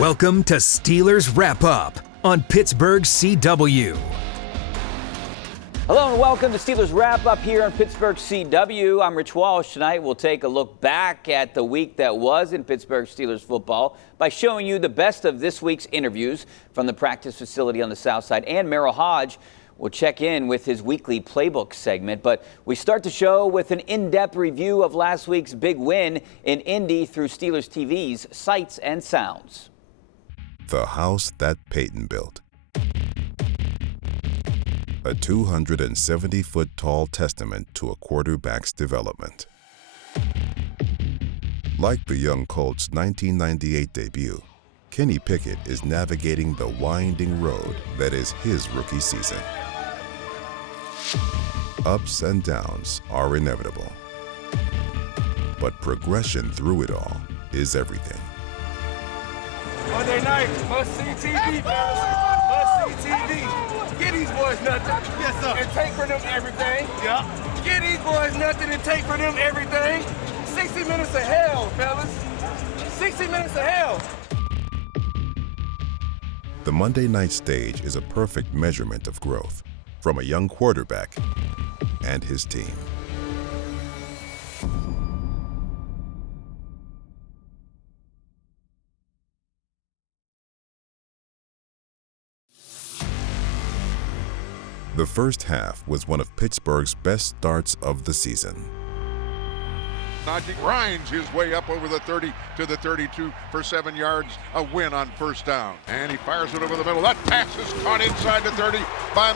Welcome to Steelers Wrap Up on Pittsburgh CW. Hello and welcome to Steelers Wrap Up here on Pittsburgh CW. I'm Rich Walsh. Tonight we'll take a look back at the week that was in Pittsburgh Steelers football by showing you the best of this week's interviews from the practice facility on the south side. And Merril Hoge will check in with his weekly playbook segment. But we start the show with an in-depth review of last week's big win in Indy through Steelers TV's Sights and Sounds. The house that Peyton built. A 270-foot-tall testament to a quarterback's development. Like the young Colts' 1998 debut, Kenny Pickett is navigating the winding road that is his rookie season. Ups and downs are inevitable, but progression through it all is everything. Monday night, must-see TV, fellas. Must-see TV. Get these boys nothing. Yes, sir. And take for them everything. Yeah. Get these boys nothing and take for them everything. 60 minutes of hell, fellas. 60 minutes of hell. The Monday night stage is a perfect measurement of growth from a young quarterback and his team. The first half was one of Pittsburgh's best starts of the season. Najee grinds his way up over the 30 to the 32 for 7 yards, a win on first down. And he fires it over the middle. That pass is caught inside the 30 by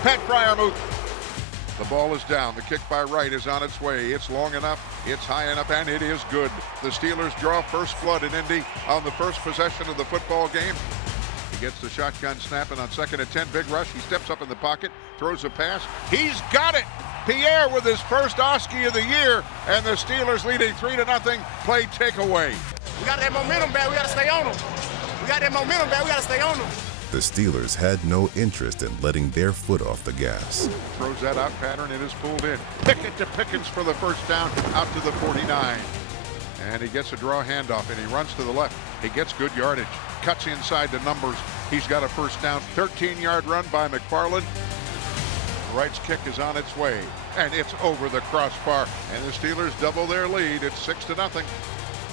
Pat Fryermuth. The ball is down. The kick by Wright is on its way. It's long enough, it's high enough, and it is good. The Steelers draw first blood in Indy on the first possession of the football game. He gets the shotgun snapping on 2nd and 10. Big rush. He steps up in the pocket, throws a pass. He's got it. Pierre with his first Oski of the year, and the Steelers leading 3-0. Play takeaway. We got that momentum back. We got to stay on them. We got that momentum back. We got to stay on them. The Steelers had no interest in letting their foot off the gas. Throws that out pattern. It is pulled in. Pickett to Pickens for the first down out to the 49. And he gets a draw handoff, and he runs to the left. He gets good yardage. Cuts inside the numbers. He's got a first down. 13-yard run by McFarland. Wright's kick is on its way, and it's over the crossbar. And the Steelers double their lead. It's 6-0.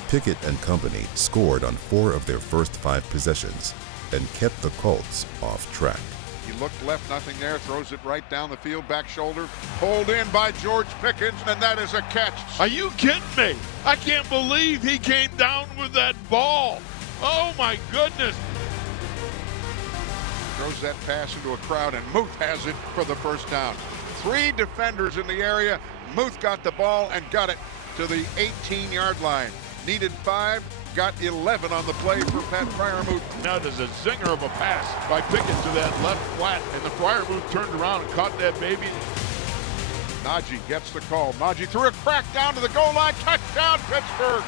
Pickett and company scored on 4 of their first 5 possessions and kept the Colts off track. He looked left, nothing there, throws it right down the field, back shoulder, pulled in by George Pickens, and that is a catch. Are you kidding me? I can't believe he came down with that ball. Oh my goodness. Throws that pass into a crowd, and Muth has it for the first down. 3 defenders in the area. Muth got the ball and got it to the 18-yard line. Needed 5, got 11 on the play for Pat Fryermuth. Now there's a zinger of a pass by Pickett to that left flat, and the Fryermuth turned around and caught that baby. Najee gets the call. Najee threw a crack down to the goal line. Touchdown, Pittsburgh,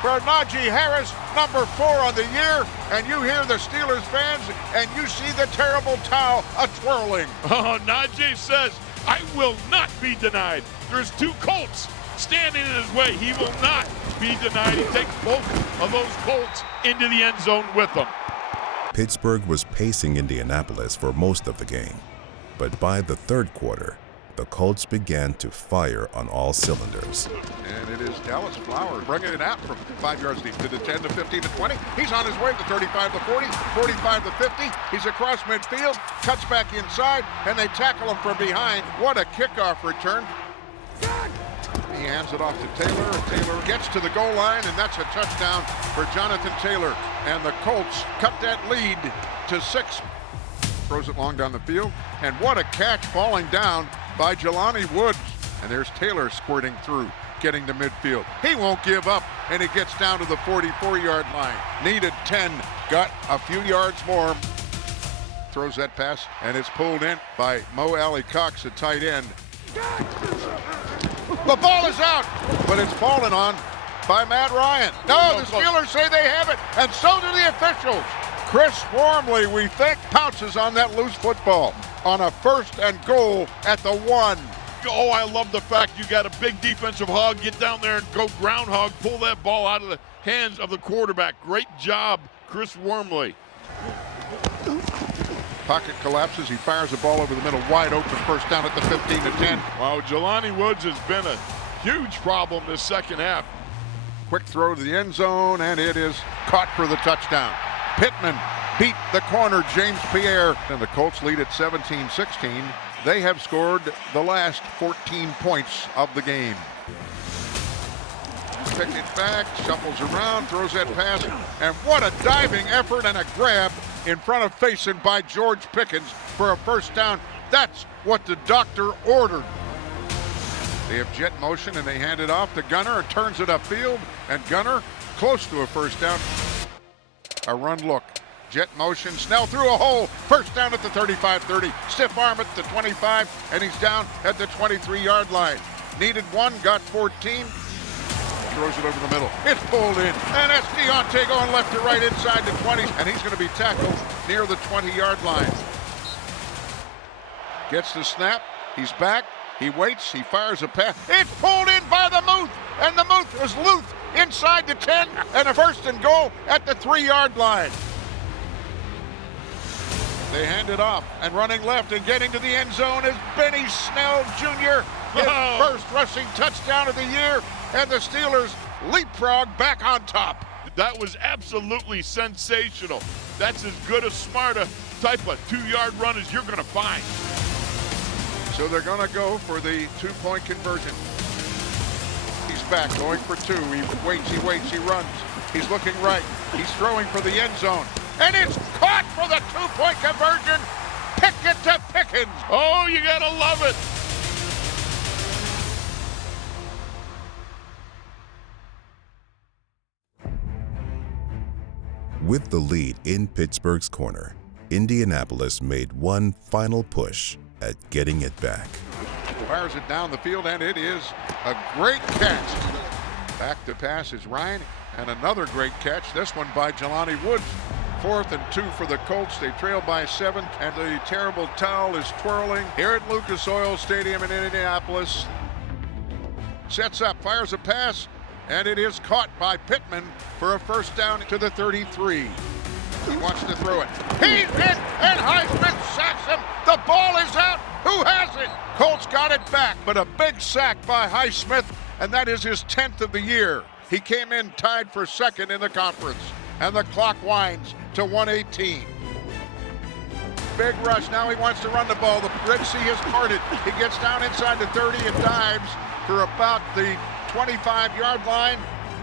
for Najee Harris, number 4 on the year. And you hear the Steelers fans, and you see the terrible towel a-twirling. Oh, Najee says, I will not be denied. There's 2 Colts standing in his way. He will not be denied. He takes both of those Colts into the end zone with him. Pittsburgh was pacing Indianapolis for most of the game, but by the third quarter, the Colts began to fire on all cylinders. And it is Dallas Flowers bringing it out from 5 yards deep to the 10 to 15 to 20. He's on his way to 35 to 40, 45 to 50. He's across midfield, cuts back inside, and they tackle him from behind. What a kickoff return. He hands it off to Taylor, and Taylor gets to the goal line, and that's a touchdown for Jonathan Taylor. And the Colts cut that lead to 6. Throws it long down the field, and what a catch falling down by Jelani Woods. And there's Taylor squirting through, getting to midfield. He won't give up, and he gets down to the 44-yard line. Needed 10, got a few yards more. Throws that pass, and it's pulled in by Mo Alley Cox, a tight end. The ball is out, but it's fallen on by Matt Ryan. No, the Steelers say they have it, and so do the officials. Chris Wormley, we think, pounces on that loose football on a 1st and goal at the 1. Oh, I love the fact you got a big defensive hog, get down there and go groundhog, pull that ball out of the hands of the quarterback. Great job Chris Wormley. Pocket collapses. He fires the ball over the middle, wide open. First down at the 15 to 10. Wow, Jelani Woods has been a huge problem this second half. Quick throw to the end zone, and it is caught for the touchdown. Pittman beat the corner, James Pierre, and the Colts lead at 17-16. They have scored the last 14 points of the game. Picking it back, shuffles around, throws that pass, and what a diving effort and a grab in front of Faison by George Pickens for a first down. That's what the doctor ordered. They have jet motion and they hand it off to Gunner. It turns it upfield, and Gunner close to a first down. A run look. Jet motion, Snell through a hole. First down at the 35-30. Stiff arm at the 25, and he's down at the 23-yard line. Needed one, got 14. Throws it over the middle. It's pulled in, and that's Deontay going left to right inside the 20, and he's going to be tackled near the 20-yard line. Gets the snap. He's back. He waits. He fires a pass. It's pulled in by the Muth, and the Muth is loose inside the 10, and a first and goal at the 3-yard line. They hand it off, and running left and getting to the end zone is Benny Snell Jr. His first rushing touchdown of the year, and the Steelers leapfrog back on top. That was absolutely sensational. That's as good a smart a type of 2-yard run as you're going to find. So they're going to go for the 2-point conversion. He's back, going for 2. He waits, he runs. He's looking right. He's throwing for the end zone. And it's caught for the 2-point conversion. Pickett to Pickens. Oh, you got to love it. With the lead in Pittsburgh's corner, Indianapolis made one final push at getting it back. Fires it down the field, and it is a great catch. Back to pass is Ryan, and another great catch, this one by Jelani Woods. 4th and 2 for the Colts. They trail by 7, and the terrible towel is twirling here at Lucas Oil Stadium in Indianapolis. Sets up, fires a pass, and it is caught by Pittman for a first down to the 33. He wants to throw it. He's in, and Highsmith sacks him. The ball is out. Who has it? Colts got it back, but a big sack by Highsmith, and that is his 10th of the year. He came in tied for 2nd in the conference, and the clock winds to 1:18. Big rush. Now he wants to run the ball. The Red Sea has parted. He gets down inside the 30 and dives for about the 25-yard line.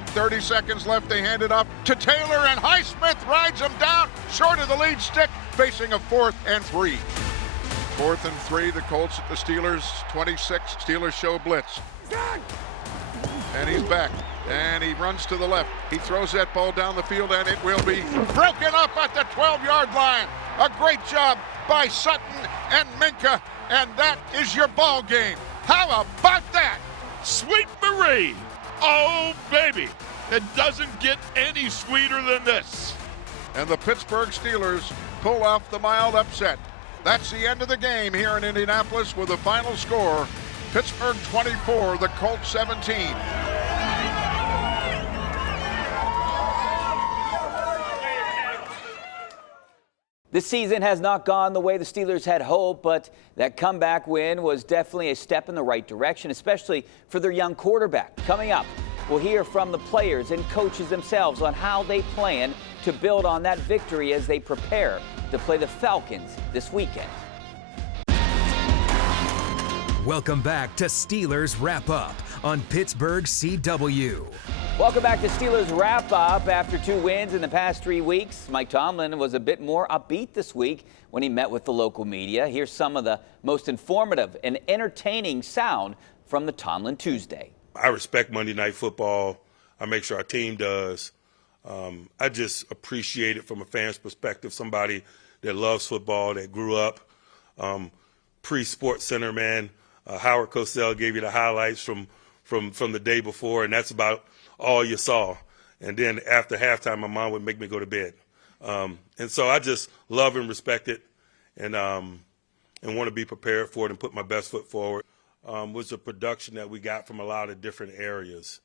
30 seconds left. They hand it off to Taylor, and Highsmith rides him down short of the lead stick, facing a 4th and 3. 4th and 3. The Colts at the Steelers 26. Steelers show blitz. And he's back. And he runs to the left. He throws that ball down the field, and it will be broken up at the 12-yard line. A great job by Sutton and Minka, and that is your ball game. How about that? Sweet Marie. Oh, baby. It doesn't get any sweeter than this. And the Pittsburgh Steelers pull off the mild upset. That's the end of the game here in Indianapolis with the final score, Pittsburgh 24, the Colts 17. This season has not gone the way the Steelers had hoped, but that comeback win was definitely a step in the right direction, especially for their young quarterback. Coming up, we'll hear from the players and coaches themselves on how they plan to build on that victory as they prepare to play the Falcons this weekend. Welcome back to Steelers Wrap Up on Pittsburgh CW. Welcome back to Steelers Wrap Up. After 2 wins in the past 3 weeks, Mike Tomlin was a bit more upbeat this week when he met with the local media. Here's some of the most informative and entertaining sound from the Tomlin Tuesday. I respect Monday Night Football. I make sure our team does. I just appreciate it from a fan's perspective, somebody that loves football, that grew up pre-Sports Center, man. Howard Cosell gave you the highlights from the day before, and that's about all you saw. And then after halftime, my mom would make me go to bed. And so I just love and respect it, and want to be prepared for it and put my best foot forward. Was a production that we got from a lot of different areas.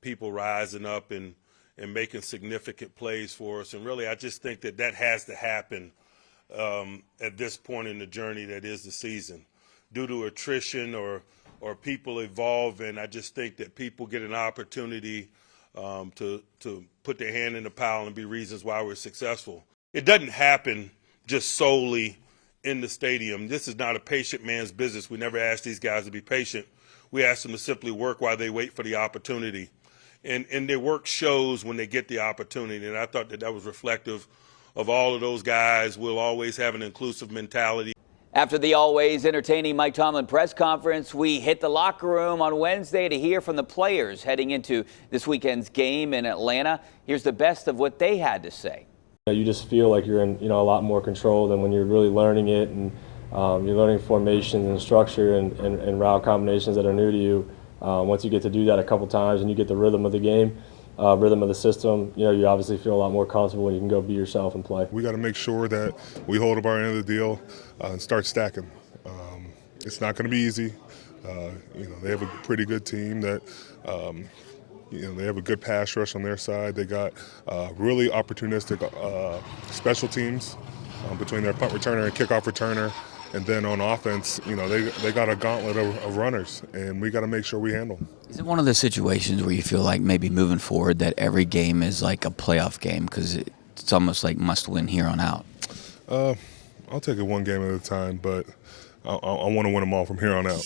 People rising up and and making significant plays for us. And really, I just think that has to happen at this point in the journey that is the season. Due to attrition or people evolving, I just think that people get an opportunity to put their hand in the pile and be reasons why we're successful. It doesn't happen just solely in the stadium. This is not a patient man's business. We never ask these guys to be patient. We ask them to simply work while they wait for the opportunity. And their work shows when they get the opportunity. And I thought that was reflective of all of those guys. We'll always have an inclusive mentality. After the always entertaining Mike Tomlin press conference, we hit the locker room on Wednesday to hear from the players heading into this weekend's game in Atlanta. Here's the best of what they had to say. You just feel like you're in, a lot more control than when you're really learning it, and you're learning formations and structure and route combinations that are new to you. Once you get to do that a couple times and you get the rhythm of the game, rhythm of the system, you obviously feel a lot more comfortable when you can go be yourself and play. We got to make sure that we hold up our end of the deal and start stacking. It's not going to be easy. They have a pretty good team that, they have a good pass rush on their side. They got really opportunistic special teams between their punt returner and kickoff returner. And then on offense, they got a gauntlet of runners, and we got to make sure we handle them. Is it one of the situations where you feel like maybe moving forward that every game is like a playoff game because it's almost like must win here on out? I'll take it one game at a time, but I want to win them all from here on out.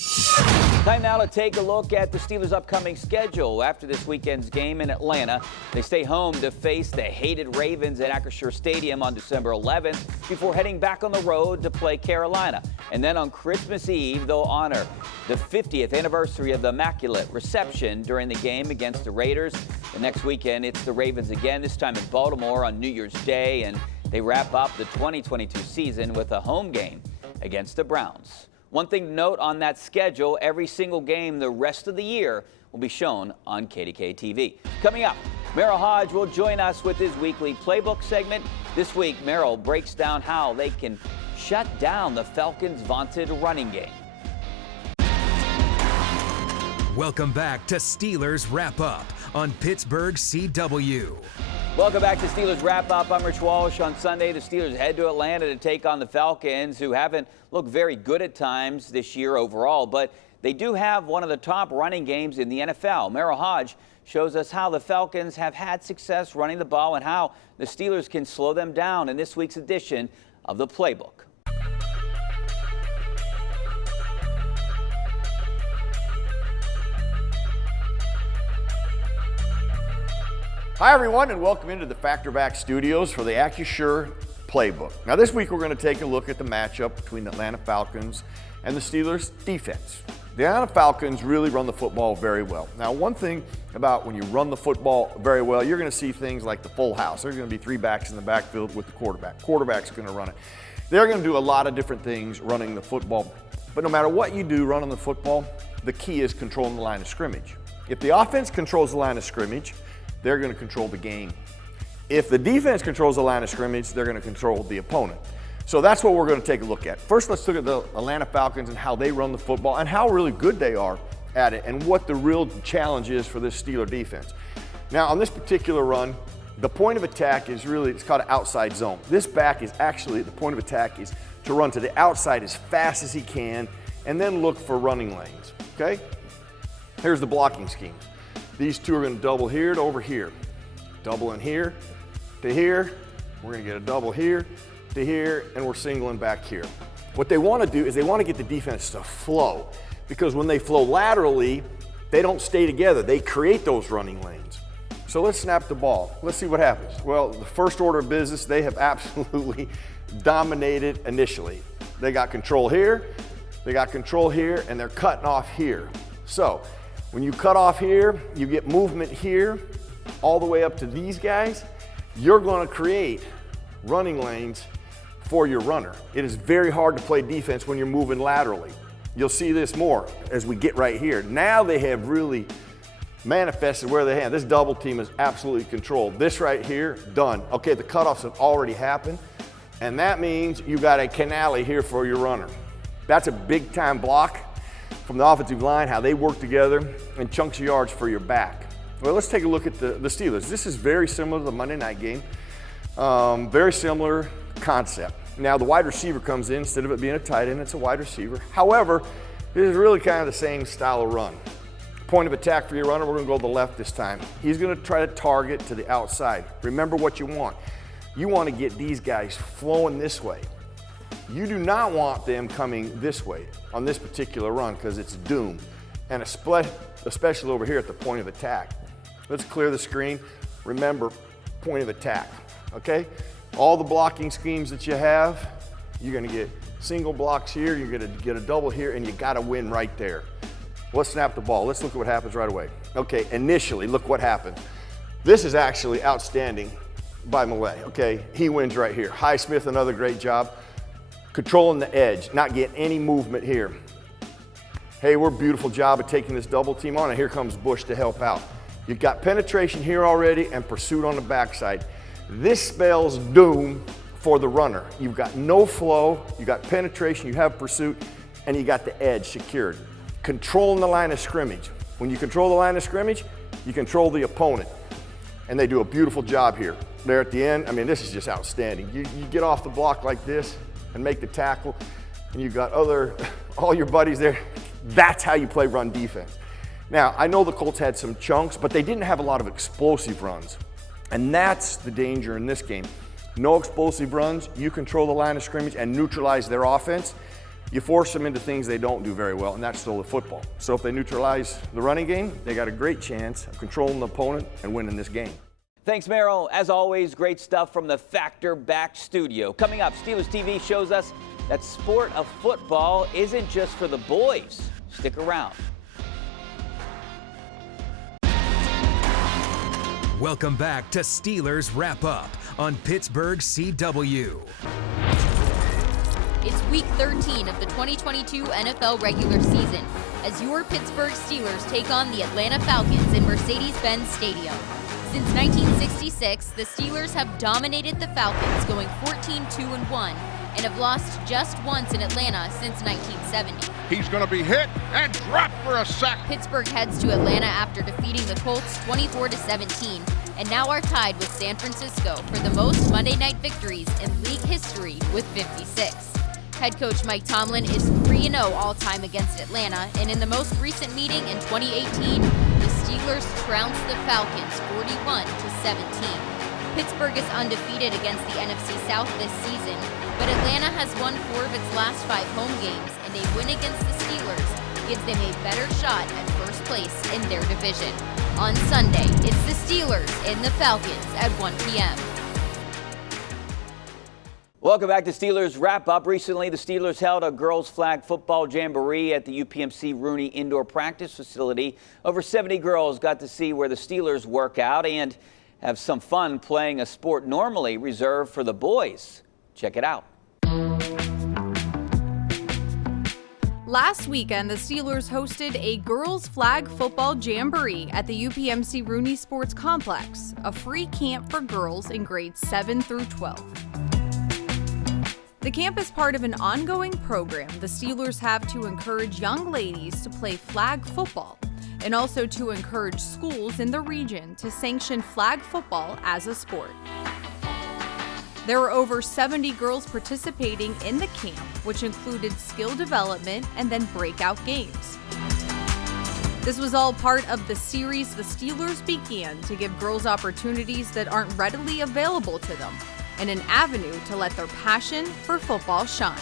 Time now to take a look at the Steelers' upcoming schedule. After this weekend's game in Atlanta, they stay home to face the hated Ravens at Acrisure Stadium on December 11th before heading back on the road to play Carolina. And then on Christmas Eve, they'll honor the 50th anniversary of the Immaculate Reception during the game against the Raiders. The next weekend, it's the Ravens again, this time in Baltimore on New Year's Day, and they wrap up the 2022 season with a home game against the Browns. One thing to note on that schedule, every single game the rest of the year will be shown on KDKA TV. Coming up, Merril Hoge will join us with his weekly playbook segment. This week, Merril breaks down how they can shut down the Falcons' vaunted running game. Welcome back to Steelers Wrap Up on Pittsburgh CW. Welcome back to Steelers Wrap Up. I'm Rich Walsh. On Sunday, the Steelers head to Atlanta to take on the Falcons, who haven't looked very good at times this year overall, but they do have one of the top running games in the NFL. Merril Hoge shows us how the Falcons have had success running the ball and how the Steelers can slow them down in this week's edition of the Playbook. Hi everyone, and welcome into the Factor Back Studios for the Acrisure Playbook. Now this week we're going to take a look at the matchup between the Atlanta Falcons and the Steelers defense. The Atlanta Falcons really run the football very well. Now one thing about when you run the football very well, you're going to see things like the full house. There's going to be three backs in the backfield with the quarterback. Quarterback's going to run it. They're going to do a lot of different things running the football. But no matter what you do running the football, the key is controlling the line of scrimmage. If the offense controls the line of scrimmage, they're going to control the game. If the defense controls the line of scrimmage, they're going to control the opponent. So that's what we're going to take a look at. First, let's look at the Atlanta Falcons and how they run the football and how really good they are at it and what the real challenge is for this Steeler defense. Now, on this particular run, the point of attack is really, it's called an outside zone. This back is actually, the point of attack is to run to the outside as fast as he can and then look for running lanes, okay? Here's the blocking scheme. These two are going to double here to over here. Double in here to here. We're going to get a double here to here, and we're singling back here. What they want to do is they want to get the defense to flow, because when they flow laterally, they don't stay together. They create those running lanes. So let's snap the ball. Let's see what happens. Well, the first order of business, they have absolutely dominated initially. They got control here, they got control here, and they're cutting off here. So when you cut off here, you get movement here, all the way up to these guys. You're going to create running lanes for your runner. It is very hard to play defense when you're moving laterally. You'll see this more as we get right here. Now they have really manifested where they have. This double team is absolutely controlled. This right here, done. Okay, the cutoffs have already happened, and that means you got a canale here for your runner. That's a big time block from the offensive line, how they work together, and chunks of yards for your back. Well, let's take a look at the Steelers. This is very similar to the Monday night game. Very similar concept. Now, the wide receiver comes in. Instead of it being a tight end, it's a wide receiver. However, this is really kind of the same style of run. Point of attack for your runner, we're going to go to the left this time. He's going to try to target to the outside. Remember what you want. You want to get these guys flowing this way. You do not want them coming this way on this particular run because it's doom. And especially over here at the point of attack. Let's clear the screen. Remember, point of attack, okay? All the blocking schemes that you have, you're going to get single blocks here, you're going to get a double here, and you got to win right there. Let's snap the ball. Let's look at what happens right away. Okay, initially, look what happened. This is actually outstanding by Millay, okay? He wins right here. Highsmith, another great job. Controlling the edge, not getting any movement here. Heyward, beautiful job of taking this double team on, and here comes Bush to help out. You've got penetration here already and pursuit on the backside. This spells doom for the runner. You've got no flow, you got penetration, you have pursuit, and you got the edge secured. Controlling the line of scrimmage. When you control the line of scrimmage, you control the opponent. And they do a beautiful job here. There at the end, I mean, this is just outstanding. You get off the block like this and make the tackle, and you've got all your buddies there. That's how you play run defense. Now, I know the Colts had some chunks, but they didn't have a lot of explosive runs. And that's the danger in this game. No explosive runs, you control the line of scrimmage and neutralize their offense. You force them into things they don't do very well, and that's still the football. So if they neutralize the running game, they got a great chance of controlling the opponent and winning this game. Thanks, Merril. As always, great stuff from the Factor Back studio. Coming up, Steelers TV shows us that sport of football isn't just for the boys. Stick around. Welcome back to Steelers Wrap Up on Pittsburgh CW. It's week 13 of the 2022 NFL regular season as your Pittsburgh Steelers take on the Atlanta Falcons in Mercedes-Benz Stadium. Since 1966, the Steelers have dominated the Falcons, going 14-2-1, and have lost just once in Atlanta since 1970. He's going to be hit and dropped for a sack. Pittsburgh heads to Atlanta after defeating the Colts 24-17, and now are tied with San Francisco for the most Monday night victories in league history with 56. Head coach Mike Tomlin is 3-0 all-time against Atlanta, and in the most recent meeting in 2018, the Steelers trounced the Falcons 41-17. Pittsburgh is undefeated against the NFC South this season, but Atlanta has won 4 of its last 5 home games, and a win against the Steelers gives them a better shot at first place in their division. On Sunday, it's the Steelers and the Falcons at 1 p.m. Welcome back to Steelers Wrap Up. Recently, the Steelers held a girls flag football jamboree at the UPMC Rooney Indoor Practice Facility. Over 70 girls got to see where the Steelers work out and have some fun playing a sport normally reserved for the boys. Check it out. Last weekend, the Steelers hosted a girls flag football jamboree at the UPMC Rooney Sports Complex, a free camp for girls in grades 7 through 12. The camp is part of an ongoing program the Steelers have to encourage young ladies to play flag football, and also to encourage schools in the region to sanction flag football as a sport. There were over 70 girls participating in the camp, which included skill development and then breakout games. This was all part of the series the Steelers began to give girls opportunities that aren't readily available to them, and an avenue to let their passion for football shine.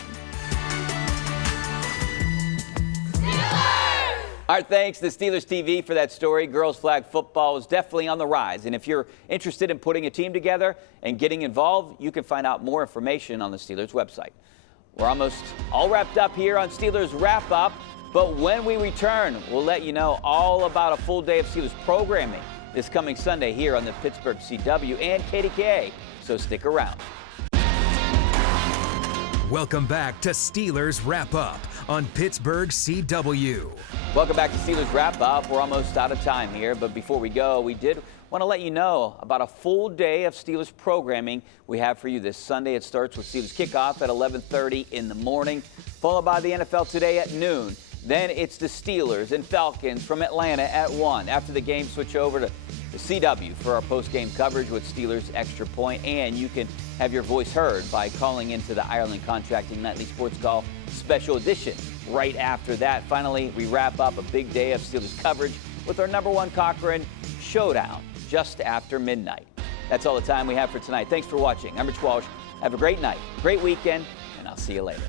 All right, thanks to Steelers TV for that story. Girls flag football is definitely on the rise. And if you're interested in putting a team together and getting involved, you can find out more information on the Steelers website. We're almost all wrapped up here on Steelers Wrap Up. But when we return, we'll let you know all about a full day of Steelers programming this coming Sunday here on the Pittsburgh CW and KDKA. So stick around. Welcome back to Steelers Wrap Up on Pittsburgh CW. Welcome back to Steelers Wrap Up. We're almost out of time here, but before we go, we did want to let you know about a full day of Steelers programming we have for you this Sunday. It starts with Steelers kickoff at 11:30 in the morning, followed by the NFL Today at noon. Then it's the Steelers and Falcons from Atlanta at 1. After the game, switch over to the CW for our post-game coverage with Steelers Extra Point, and you can have your voice heard by calling into the Ireland Contracting Nightly Sports Call Special Edition. Right after that, finally, we wrap up a big day of Steelers coverage with our #1 Cochran Showdown just after midnight. That's all the time we have for tonight. Thanks for watching. I'm Rich Walsh. Have a great night, great weekend, and I'll see you later.